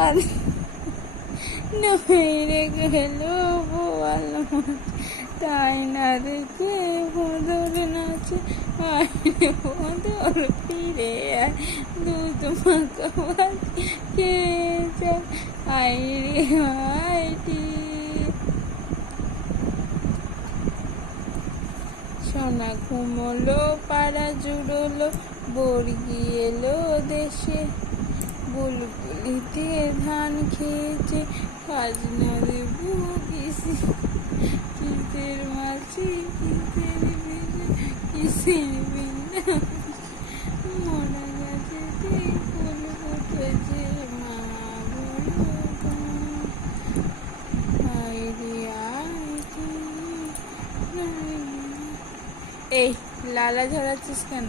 হাত নইরে গেল বোয়াল মাছ, তাই না দেখে বদর নাচে। আয় বদর ফিরে আয়, দুধ মাখা ভাত খেয়ে যা। আয় রে আয়টি সোনা ঘুমলো, পাড়া জুড়লো, বর্গি এলো দেশে। বুলবুলিতে ধান খেয়েছে, খাজনা দেবো কিসে। কিসের মাছি, কিসের বেশে, কিসের বিনা মরা গাছেতে ফুল ফুটেছে। মা বলো আয় রে আয়। এই লালা ঝরাচ্ছিস কেন?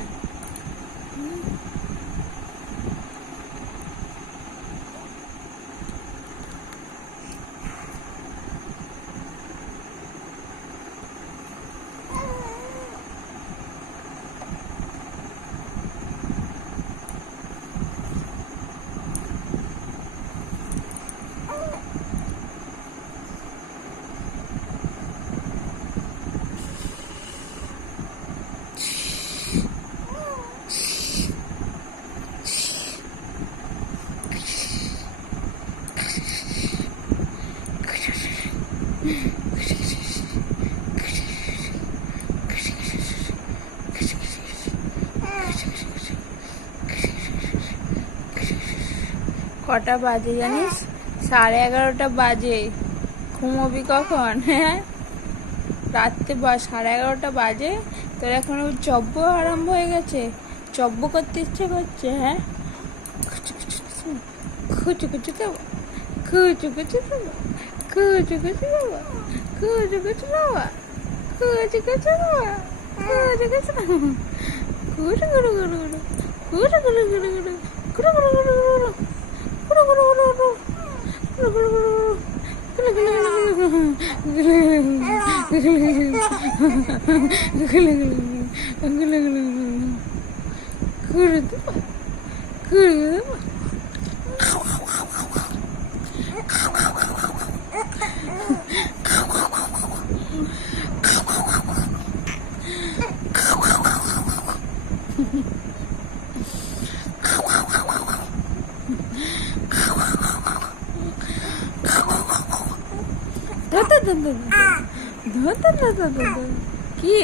কটা বাজে জানিস? 11:30 বাজে। ঘুমোবি কখন? হ্যাঁ, রাত্রে 11:30 বাজে, তোর এখন চব্য আরম্ভ হয়ে গেছে। চব্য করতে ইচ্ছে করছে? হ্যাঁ, খুচু খুচু দেবো, খুচু খুচু দেবো, খুচু খুচু দেবো, খুচু খুচু দেবো, খুচু খুচু দেবো, খুচু খুচু দেবো, খুচু গুরু গুরু গুরু, খুচু গুরু গুরু গুরু, গুরু গুরু গুরু গুরু, গুরু গুরু গুরু গুরু, গুরু গুরু গুরু কি